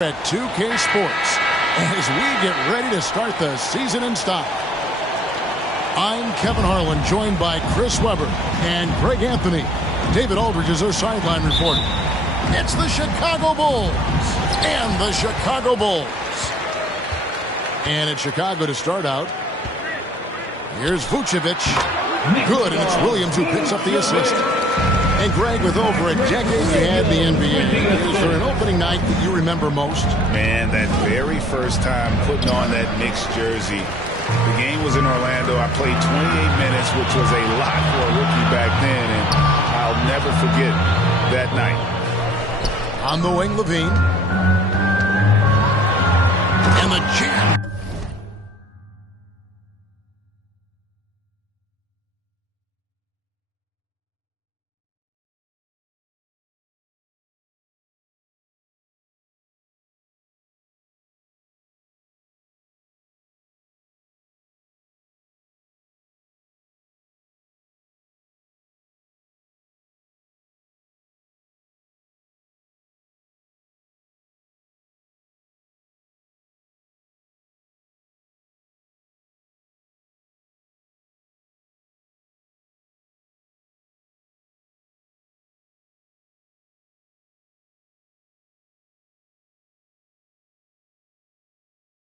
At 2K Sports as we get ready to start the season in style. I'm Kevin Harlan, joined by Chris Webber and Greg Anthony. David Aldridge is our sideline reporter. It's the Chicago Bulls and the Chicago Bulls. And it's Chicago to start out. Here's Vucevic. Good, and it's Williams who picks up the assist. And Greg, with over a decade you had the NBA, is there an opening night that you remember most? Man, that very first time putting on that Knicks jersey. The game was in Orlando. I played 28 minutes, which was a lot for a rookie back then, and I'll never forget that night. On the wing, Levine. And the jam.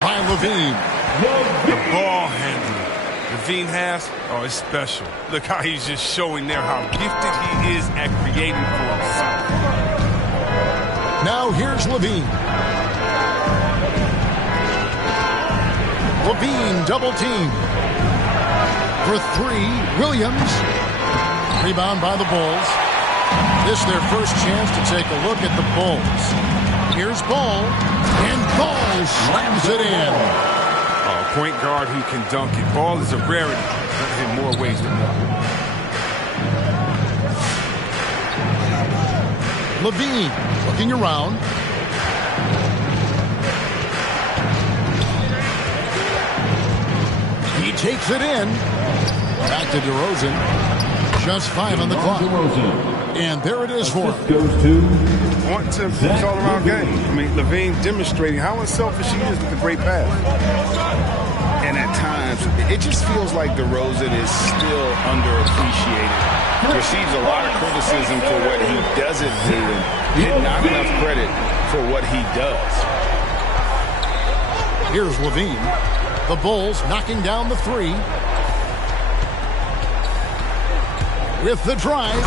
By Levine. The ball handling Levine has, oh, it's special. Look how he's just showing there how gifted he is at creating for himself. Now here's Levine. Levine double team. For three, Williams. Rebound by the Bulls. This is their first chance to take a look at the Bulls. Here's Ball. And Ball slams it in. A point guard who can dunk it. Ball is a rarity in more ways than one. Levine looking around. He takes it in. Back to DeRozan. Just 5 on the clock. And there it is for him. Goes to Point to improve all-around game. I mean, Levine demonstrating how unselfish he is with a great pass. And at times, it just feels like DeRozan is still underappreciated. Receives a lot of criticism for what he doesn't do and not enough credit for what he does. Here's Levine. The Bulls knocking down the three. With the drive.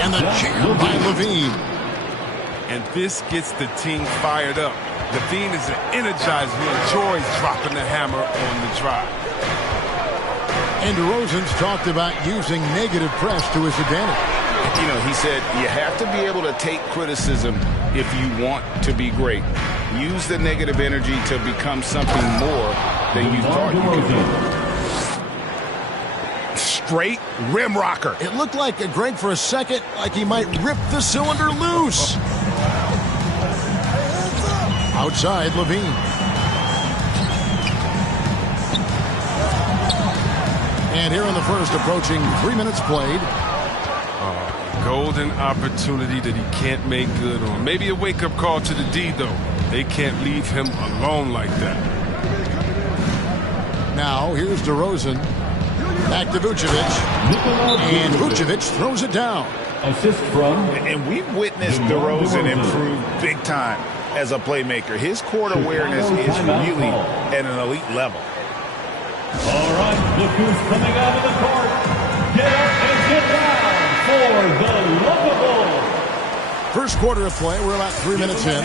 And the jam by Levine. And this gets the team fired up. Levine is an energizer who enjoys dropping the hammer on the drive. And DeRozan's talked about using negative press to his advantage. You know, he said you have to be able to take criticism if you want to be great. Use the negative energy to become something more than you thought you could do. Straight rim rocker. It looked like Greg for a second, like he might rip the cylinder loose. Outside, Levine. And here in the first, approaching 3 minutes played. Golden opportunity that he can't make good on. Maybe a wake-up call to the D, though. They can't leave him alone like that. Now, here's DeRozan. Back to Vucevic. And Vucevic throws it down. assist from. And we've witnessed DeRozan improve big time as a playmaker. His court awareness is really at an elite level. All right, look who's coming out of the court. Get up and get down for the lovable. First quarter of play, we're about 3 minutes in.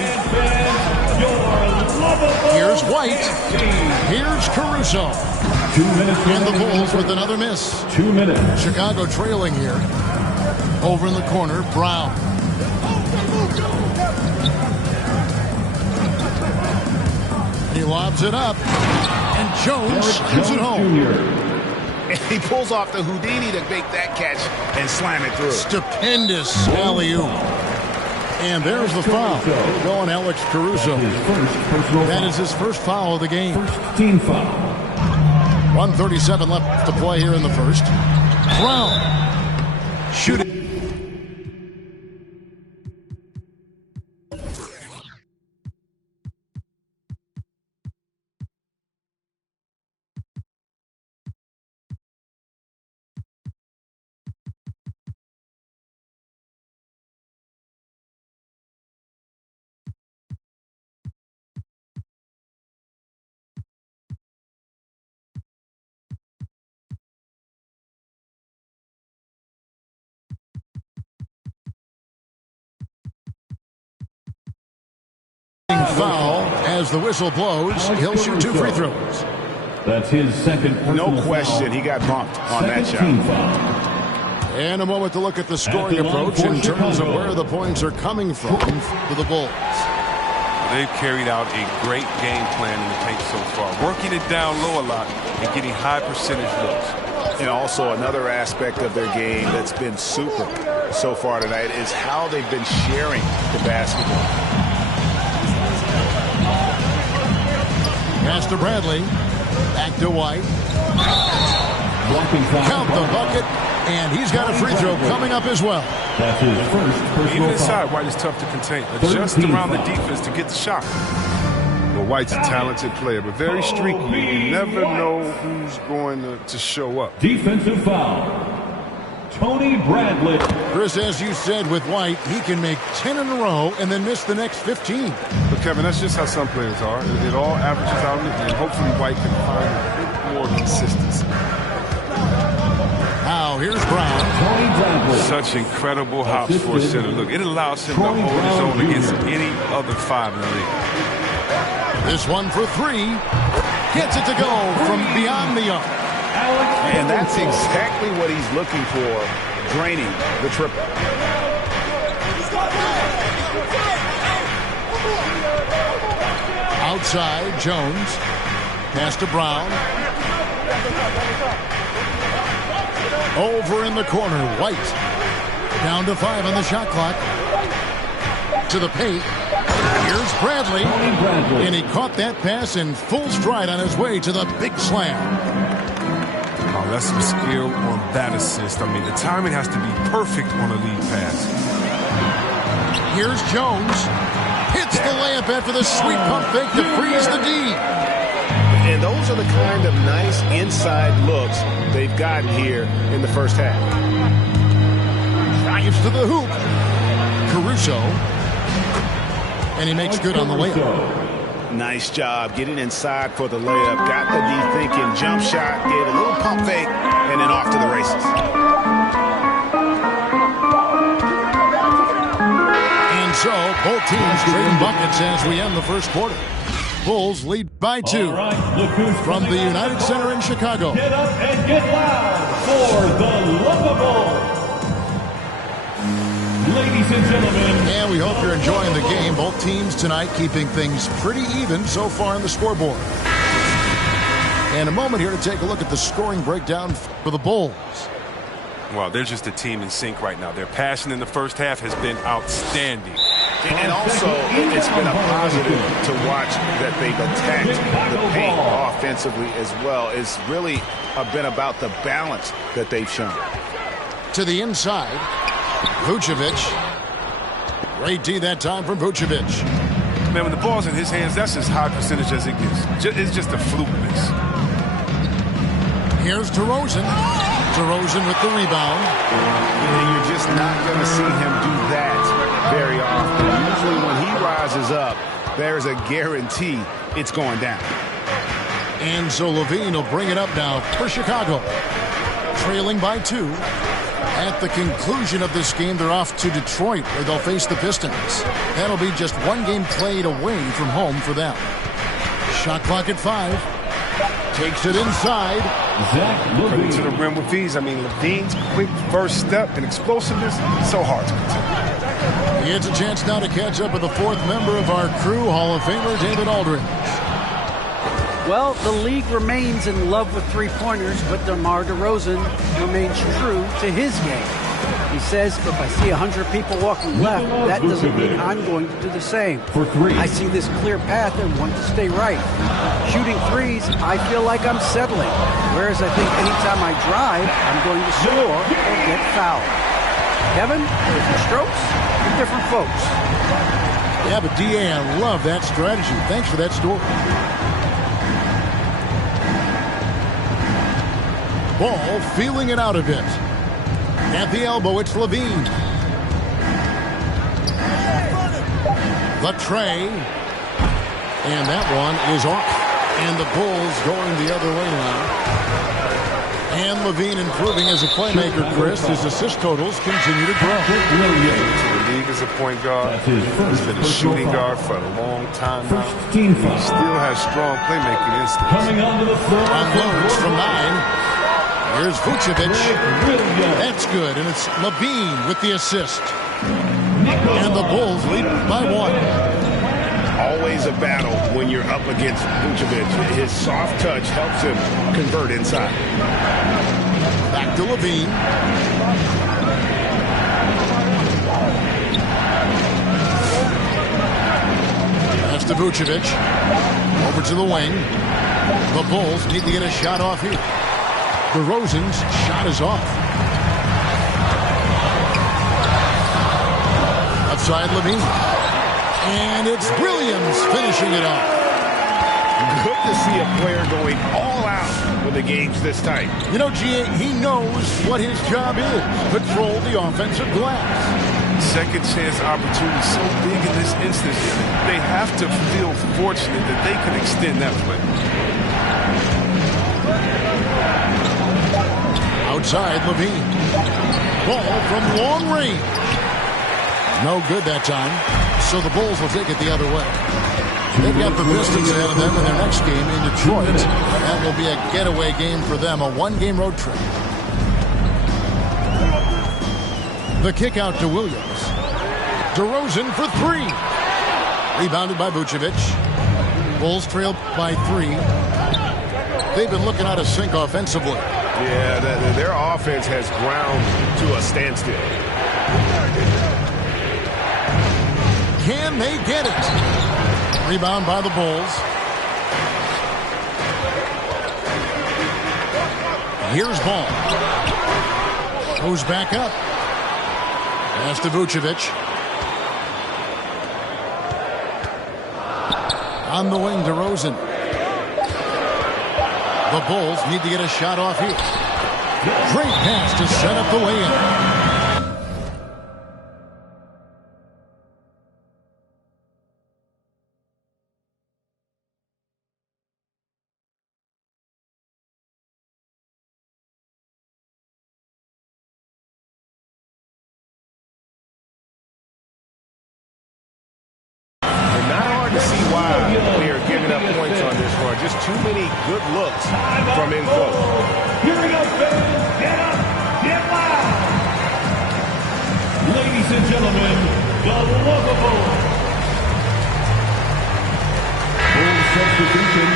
Here's White. Here's Caruso. 2 minutes. And the Bulls with another miss. 2 minutes. Chicago trailing here. Over in the corner, Brown. He lobs it up. And Jones slams it home. And he pulls off the Houdini to make that catch and slam it through. Stupendous alley-oop. And there's the foul. Going Alex Caruso. That is his first foul of the game. First team foul. 1:37 left to play here in the first. Brown. Shooting. Foul as the whistle blows. He'll shoot 2 free throws. That's his second personal No question, foul. he got bumped on that shot. Second team foul. And a moment to look at the scoring At the line approach for in terms of Chicago. where the points are coming from for the Bulls. They've carried out a great game plan in the paint so far, working it down low a lot and getting high percentage looks. And also another aspect of their game that's been super so far tonight is how they've been sharing the basketball. Pass to Bradley. Back to White. Blocking foul. Count the bucket. And he's got a free throw coming up as well. That's his first personal Even inside, foul. White is tough to contain. Adjust 13 around the fouls. defense to get the shot. Well, White's a talented player, but very streaky. You never know who's going to show up. Defensive foul. Tony Bradley. Chris, as you said with White, he can make 10 in a row and then miss the next 15. But, Kevin, that's just how some players are. It all averages out in the end. Hopefully White can find a bit more consistency. Now, here's Brown. Tony Bradley. Such incredible hops for a center. Look, it allows him to hold his own against any other 5 in the league. This one for 3. Gets it to go from beyond the arc. And that's exactly what he's looking for, draining the triple. Outside, Jones. Pass to Brown. Over in the corner, White. Down to 5 on the shot clock. To the paint. Here's Bradley. And he caught that pass in full stride on his way to the big slam. Oh, that's some skill on that assist. I mean, the timing has to be perfect on a lead pass. Here's Jones. Hits the layup after the sweet pump fake to freeze the D. And those are the kind of nice inside looks they've gotten here in the first half. Drives to the hoop. Caruso. And he makes good on the layup. Nice job getting inside for the layup. Got the D thinking, jump shot, gave a little pump fake, and then off to the races. And so, both teams trading buckets as we end the first quarter. Bulls lead by 2 All right, look who's from the coming United out. Center in Chicago. Get up and get loud for the lovable. Ladies and gentlemen. And we hope you're enjoying the game. Both teams tonight keeping things pretty even so far on the scoreboard. And a moment here to take a look at the scoring breakdown for the Bulls. Well, they're just a team in sync right now. Their passion in the first half has been outstanding. And also, it's been a positive to watch that they've attacked the paint offensively as well. It's really been about the balance that they've shown. To the inside, Vucevic. Great D that time from Vucevic. Man, when the ball's in his hands, that's as high percentage as it gets. It's just a fluke miss. Here's DeRozan. DeRozan with the rebound. And you're just not going to see him do that very often. Usually when he rises up, there's a guarantee it's going down. And so Levine will bring it up now for Chicago. Trailing by 2. At the conclusion of this game, they're off to Detroit, where they'll face the Pistons. That'll be just 1 game played away from home for them. Shot clock at 5. Takes it inside. Put it to the rim with ease. I mean, Levine's quick first step and explosiveness, so hard to contain. He gets a chance now to catch up with the 4th member of our crew, Hall of Famer David Aldridge. Well, the league remains in love with three-pointers, but DeMar DeRozan remains true to his game. He says, if I see 100 people walking left, that doesn't mean I'm going to do the same. For 3. I see this clear path and want to stay right. Shooting threes, I feel like I'm settling. Whereas I think anytime I drive, I'm going to score or get fouled. Kevin, different strokes for different folks. Yeah, but D.A., I love that strategy. Thanks for that story. Ball feeling it out a bit. At the elbow, it's Levine. The tray. And that one is off. And the Bulls going the other way now. And Levine improving as a playmaker, Chris. His assist totals continue to grow. To the league as a point guard. He's been a shooting guard for a long time now. He still has strong playmaking instincts. Coming onto the floor. Unloads from 9. Here's Vucevic. That's good, and it's Levine with the assist. And the Bulls lead by 1. Always a battle when you're up against Vucevic. His soft touch helps him convert inside. Back to Levine. Pass to Vucevic. Over to the wing. The Bulls need to get a shot off here. DeRozan's shot is off. Outside Levine. And it's Williams finishing it off. Good to see a player going all out when the game's this tight. You know, G.A., he knows what his job is. Control the offensive glass. Second chance opportunity so big in this instance. They have to feel fortunate that they can extend that play. Outside Levine. Ball from long range. No good that time. So the Bulls will take it the other way. They've got the Pistons ahead of them in their next game in Detroit. That will be a getaway game for them, a one-game road trip. The kick out to Williams. DeRozan for 3. Rebounded by Vucevic. Bulls trail by 3. They've been looking out of sync offensively. Yeah, their offense has ground to a standstill. Can they get it? Rebound by the Bulls. Here's Ball. Goes back up. Pass to Vucevic. On the wing, DeRozan. The Bulls need to get a shot off here. Great pass to set up the lay-in. Just too many good looks from in close. Here we go, fans. Get up, get loud. Ladies and gentlemen, the lovable Bulls substitution.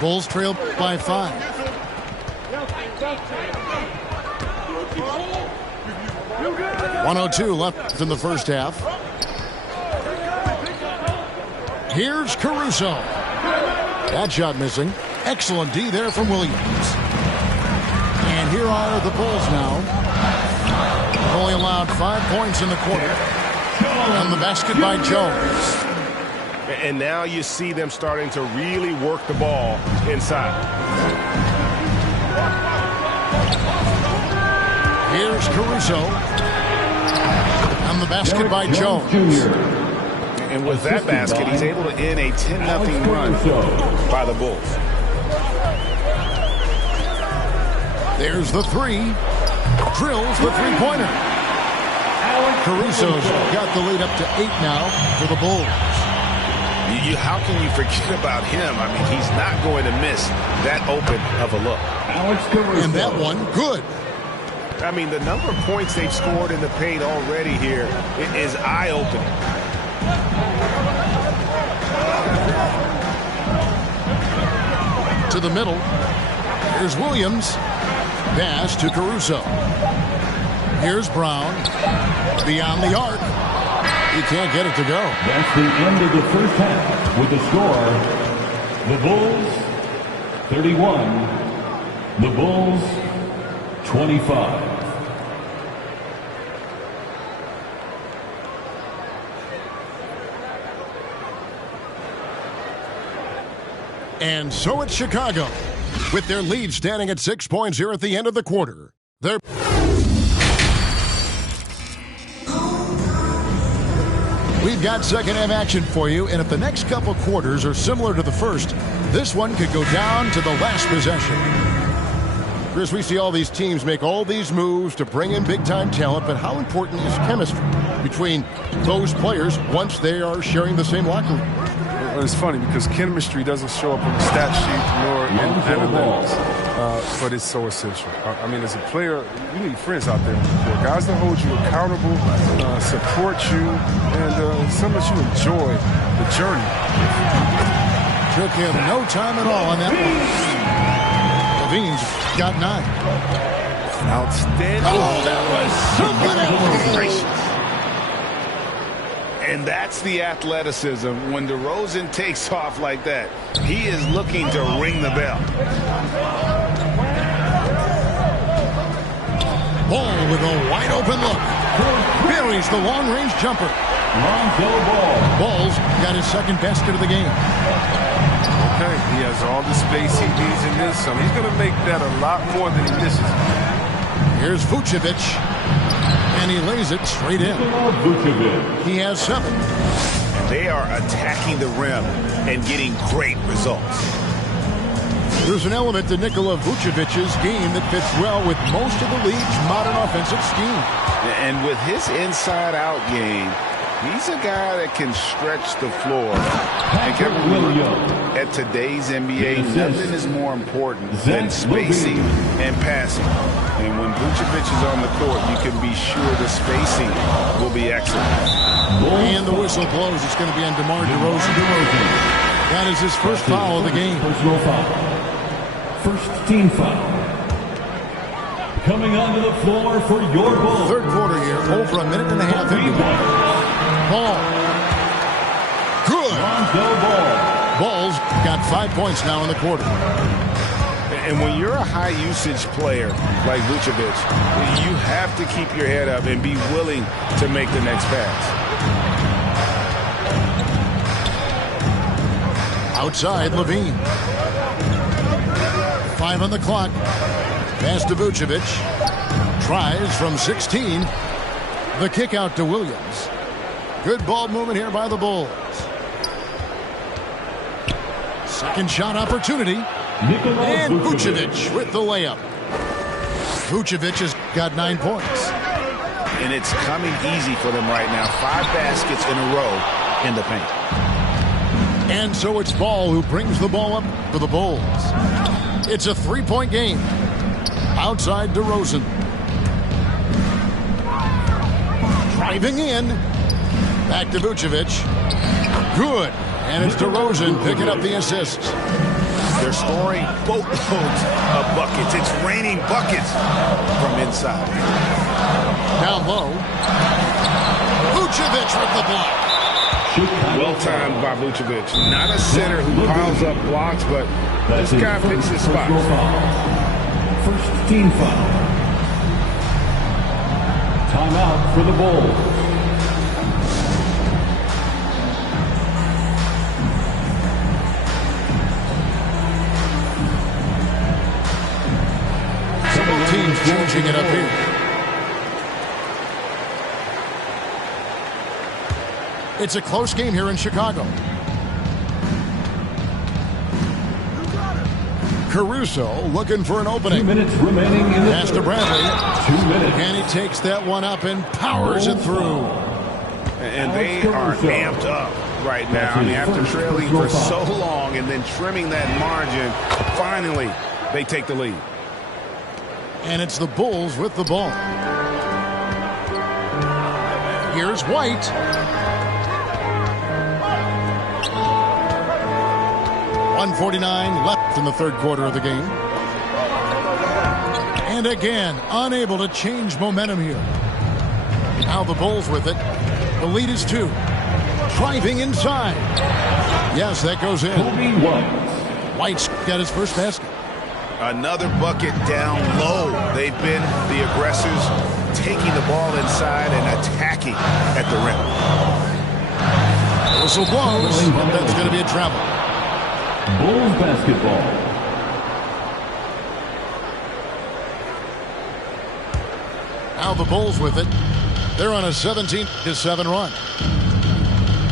Bulls trail by 5. .102 left in the first half. Here's Caruso. That shot missing. Excellent D there from Williams. And here are the Bulls now. Only allowed 5 points in the quarter. And the basket by Jones. And now you see them starting to really work the ball inside. Here's Caruso. And the basket by Jones. And with that basket, he's able to end a 10-0 run by the Bulls. There's the 3. Drills the three-pointer. Caruso's got the lead up to 8 now for the Bulls. How can you forget about him? I mean, he's not going to miss that open of a look. And that one, good. I mean, the number of points they've scored in the paint already here is eye-opening. To the middle. Here's Williams. Pass to Caruso. Here's Brown. Beyond the arc. He can't get it to go. That's the end of the first half with the score. The Bulls 31. The Bulls 25. And so it's Chicago, with their lead standing at 6 points here at the end of the quarter. We've got second half action for you, and if the next couple quarters are similar to the first, this one could go down to the last possession. Chris, we see all these teams make all these moves to bring in big-time talent, but how important is chemistry between those players once they are sharing the same locker room? Well, it's funny because chemistry doesn't show up on the stat sheet nor in analytics, but it's so essential. I mean, as a player, you need friends out there on the court, guys that hold you accountable, support you, and some that you enjoy the journey. Took him no time at all on that one. Levine's got 9. Outstanding. Oh, that was something else. And that's the athleticism. When DeRozan takes off like that, he is looking to ring the bell. Ball with a wide open look. Buries the long-range jumper. Ball's got his second basket of the game. Okay, he has all the space he needs in this, so he's going to make that a lot more than he misses. Here's Vucevic, and he lays it straight in. He has 7. They are attacking the rim and getting great results. There's an element to Nikola Vucevic's game that fits well with most of the league's modern offensive scheme. And with his inside-out game, he's a guy that can stretch the floor. And Kevin, at today's NBA, nothing is more important than spacing and passing. And when Vucevic is on the court, you can be sure the spacing will be excellent. And the whistle blows. It's going to be on DeMar DeRozan. That is his first foul of the game. Personal foul. First team foul. Coming onto the floor for your ball. Third quarter here, over a minute and a half into it. Ball. Good. Ball's got 5 points now in the quarter. And when you're a high-usage player like Vucevic, you have to keep your head up and be willing to make the next pass. Outside, Levine. 5 on the clock. Pass to Vucevic. Tries from 16. The kick out to Williams. Good ball movement here by the Bulls. Second shot opportunity. And Vucevic with the layup. Vucevic has got 9 points. And it's coming easy for them right now. 5 baskets in a row in the paint. And so it's Ball who brings the ball up for the Bulls. It's a 3-point game. Outside DeRozan. Driving in. Back to Vucevic. Good. And it's DeRozan picking up the assist. They're scoring boatloads of buckets. It's raining buckets from inside. Down low. Vucevic with the block. Well timed by Vucevic. Not a center who piles up blocks, but this guy picks his spot. First team foul. Timeout for the Bulls. Teams changing it up here. It's a close game here in Chicago. Caruso looking for an opening. 2 minutes remaining in the pass to Bradley. 2 minutes. And he takes that one up and powers it through. And they are amped up right now. I mean, after trailing for so long and then trimming that margin, finally they take the lead. And it's the Bulls with the ball. Here's White. .149 left in the third quarter of the game. And again, unable to change momentum here. Now the Bulls with it. The lead is 2. Driving inside. Yes, that goes in. White's got his first basket. Another bucket down low. They've been the aggressors, taking the ball inside and attacking at the rim. Whistle blows, and that's going to be a travel. Bulls basketball. Now the Bulls with it. They're on a 17-7 run.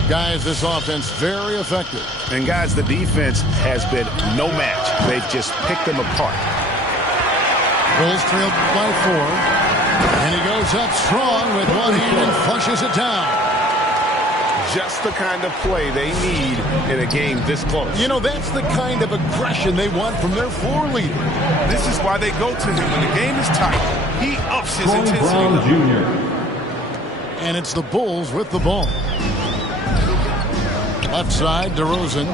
Guys, this offense very effective. And guys, the defense has been no match. They've just picked them apart. Bulls trailed by 4. And he goes up strong with one hand and flushes it down. Just the kind of play they need in a game this close. You know, that's the kind of aggression they want from their floor leader. This is why they go to him when the game is tight. He ups his Troy intensity. Brown Jr. And it's the Bulls with the ball. Left side, DeRozan.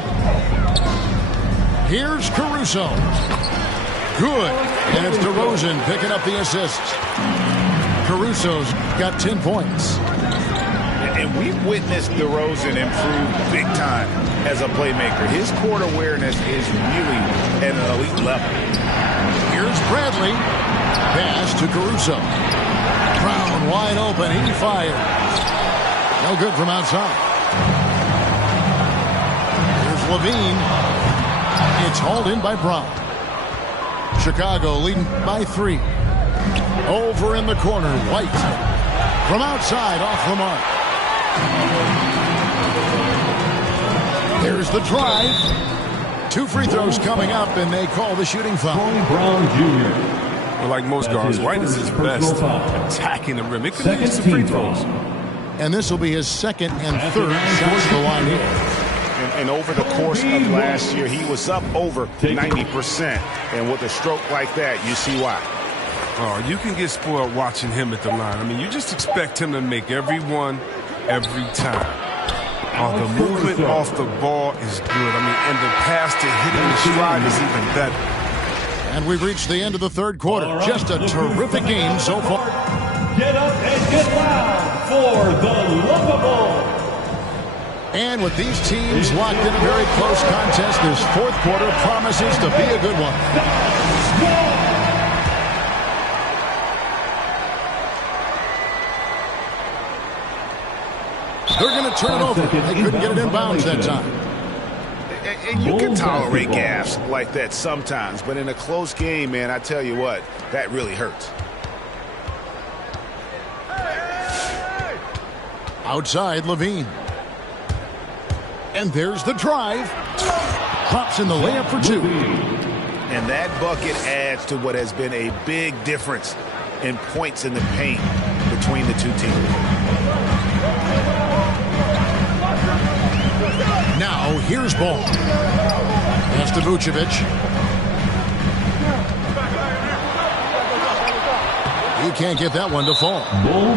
Here's Caruso. Good. And it's DeRozan picking up the assist. Caruso's got 10 points. And we've witnessed DeRozan improve big time as a playmaker. His court awareness is really at an elite level. Here's Bradley. Pass to Caruso. Brown wide open. He fires. No good from outside. Here's Levine. It's hauled in by Brown. Chicago leading by 3. Over in the corner, White. From outside, off the mark. There's the drive. 2 free throws coming up, and they call the shooting foul. Troy Brown Jr. Well, like most guards, White is his best attacking the rim. It could lead to free throws. And this will be his second and third shots to the line here. And over the course of last year, he was up over 90%. And with a stroke like that, you see why. Oh, you can get spoiled watching him at the line. I mean, you just expect him to make every one, every time. The movement off the ball is good. I mean, and the pass to hit him in stride is even better. And we've reached the end of the third quarter. Just a terrific game so far. Get up and get loud for the Lovable. And with these teams locked in a very close contest, this fourth quarter promises to be a good one. They're going to turn it over. They couldn't get it in bounds that time. And you can tolerate gaffes like that sometimes, but in a close game, man, I tell you what, that really hurts. Outside, Levine. And there's the drive. Drops in the layup for 2. And that bucket adds to what has been a big difference in points in the paint between the two teams. Now, here's ball. Pass to Vucevic. He can't get that one to fall.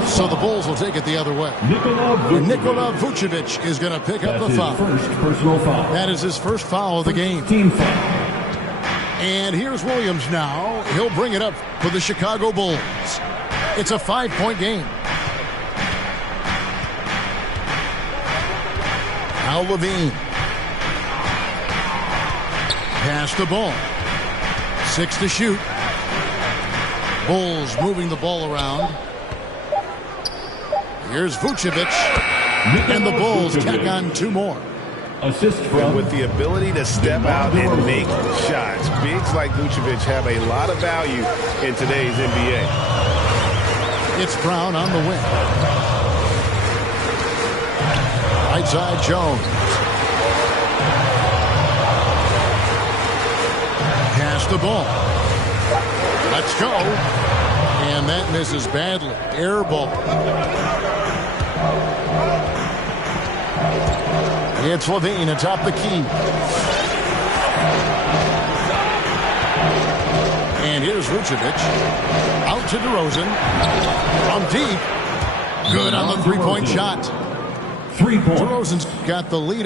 So the Bulls will take it the other way. Nikola Vucevic is going to pick up the foul. First personal foul. That is his first foul of the game. Team foul. And here's Williams now. He'll bring it up for the Chicago Bulls. It's a 5-point game. Now Levine. Pass the ball. 6 to shoot. Bulls moving the ball around. Here's Vucevic. And the Bulls tack on 2 more. Assist from. And with the ability to step out and make shots, bigs like Vucevic have a lot of value in today's NBA. It's Brown on the wing. Right side, Jones. Pass the ball. Let's go. And that misses badly. Air ball. It's Levine atop the key. And here's Vucevic. Out to DeRozan. From deep. Good on the 3-point shot. 3 points. DeRozan's got the lead up.